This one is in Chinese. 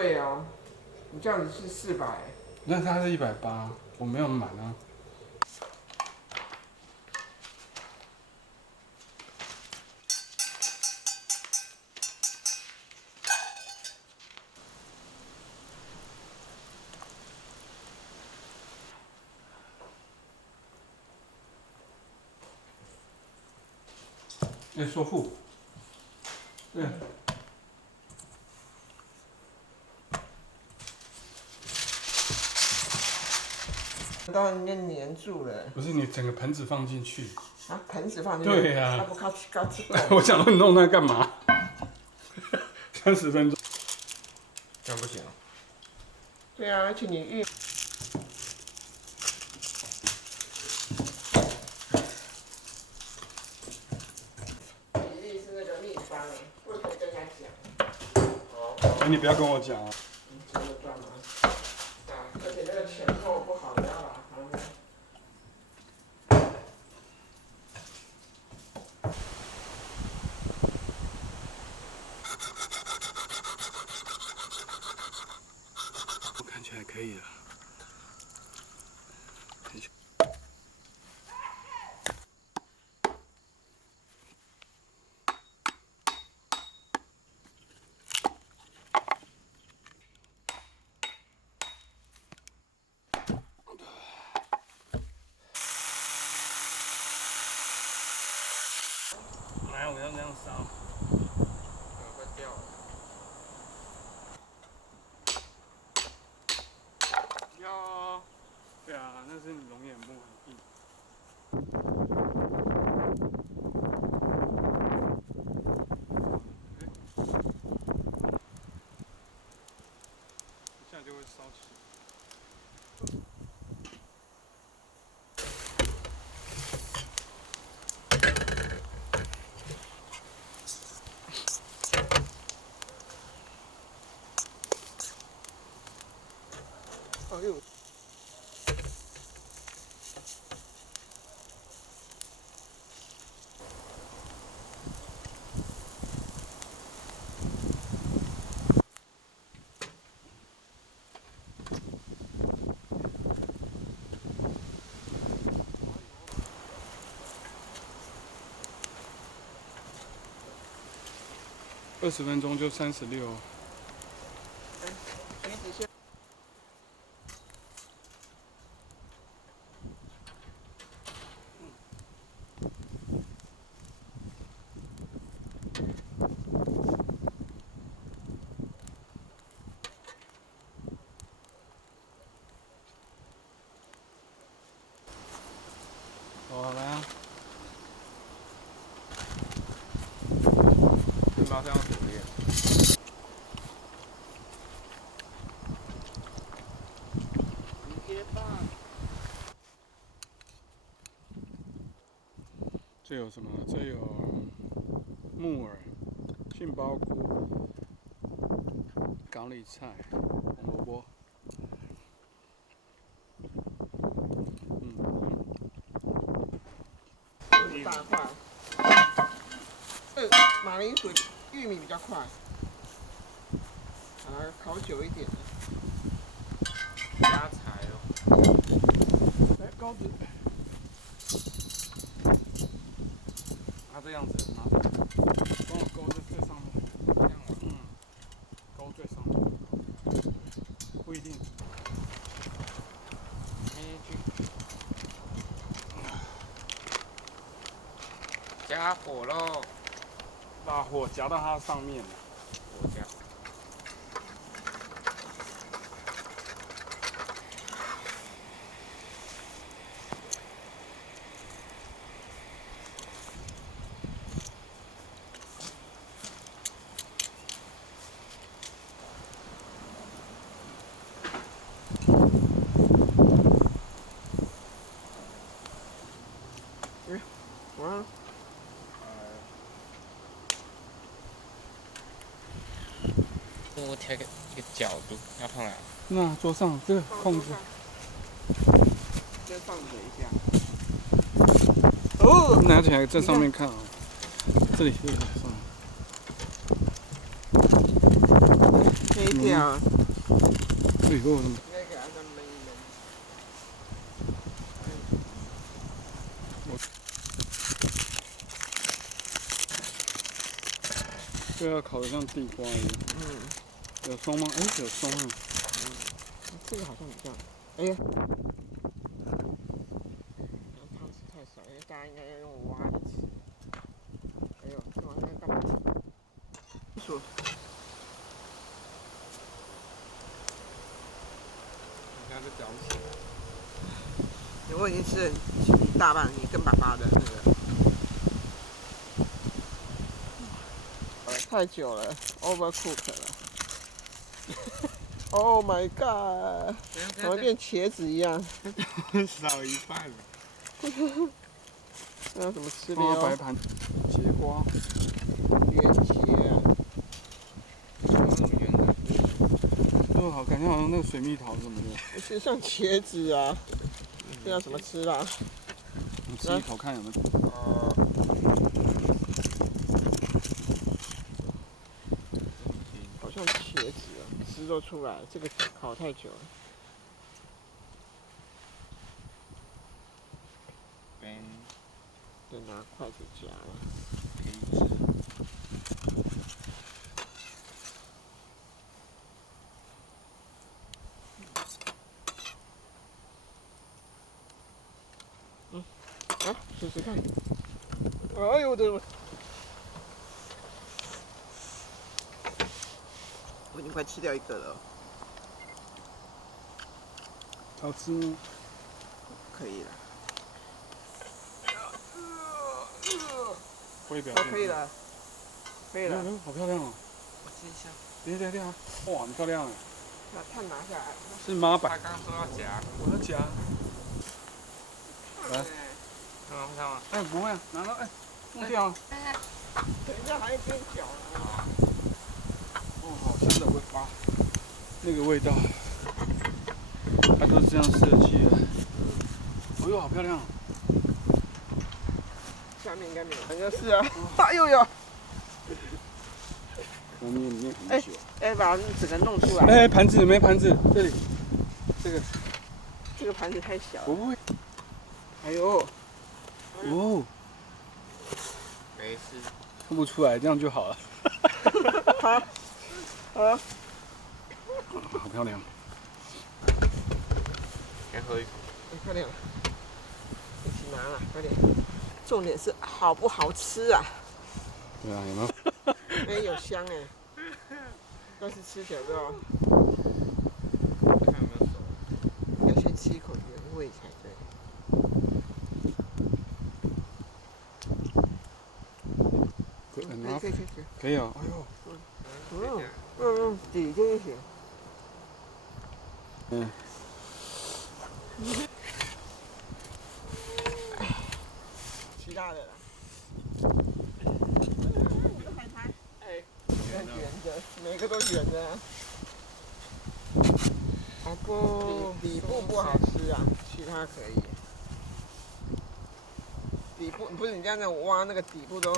对啊，你这样子是400。那它是180，我没有满啊。说户，对。当然人家粘住了。不是你整个盆子放进去。啊，盆子放进去。对呀、那不咔哧咔哧。我想说你弄那干嘛？30分钟。这样不行。对啊，而且你玉。比例是那个秘方哎，不可以跟人家讲。哎，你不要跟我讲啊。真的赚吗？啊，而且那个前后不好，你要把它放在。看起来可以了。来，我要这样烧。快掉了。要。对啊，那是龙眼木很硬。一下就会烧起。哎呦。20分钟就36。橘子先。好，来啊。这马上要煮了。直接放。这有什么？这有木耳、杏鲍菇、高丽菜、红萝卜。大块。马铃薯、玉米比较快，把它烤久一点。加柴哦。来，钩子。这样子，拿帮我勾在最上面。这样吗？勾最上面。不一定。加火喽！把火夹到它上面。火加。哇。我调一个角度，要放哪？那桌上这个控制。先放水一下。哦，拿起来在上面看啊，这里上。可以这样。哎呦，应该给它再焖一焖。对啊，烤得像地瓜一样。有松吗？哎，有松啊。这个好像比较，哎呀，汤匙太少，因为大家应该要用挖的吃。哎呦，这玩意干嘛？说。你看这搅起来。我已经吃了一大半，你跟爸爸的那个。太久了 ，overcook 了。Oh my god！ 怎么变茄子一样？少一半了。那要怎么吃放呢？白盘，茄瓜，圆茄啊！好，感觉好像那个水蜜桃什么的。是像茄子啊，这要怎么吃啦？你吃一口看有没有？好像茄子啊，汁都出来了，这个烤太久了。就拿筷子夹了。啊，试试看。哎呦我的！我已经快吃掉一个了。好吃吗？可以了。会表。可以了。可以了。好漂亮哦！我试一下。等啊！哇，很漂亮哎。把碳拿下来。是妈摆。他刚说要夹。我要夹。来。看吗？哎，不会啊，拿到哎，弄掉了。等一下还要边搅呢。哦，好香的味啊！那个味道，它都是这样设计的。哎呦，好漂亮！下面应该没有。好像是啊。哎呦呦！我们里面很久。哎，把整个弄出来。哎，盘子没盘子，这里，这个。这个盘子太小了。不会。哎呦。哦。没事。看不出来，这样就好了。好。好。好漂亮。先喝一口。快点，一起拿了，快点。重点是好不好吃啊？对啊，有没有？哎，有香哎，但是吃起来不知道。看有没有熟。要先吃一口原味才对。可以啊！哎呦。底就行。其他的啦。海苔，哎，圆的，每个都圆的啊。哦不，底部不好吃啊，其他可以。底部不是你这样挖那个底部都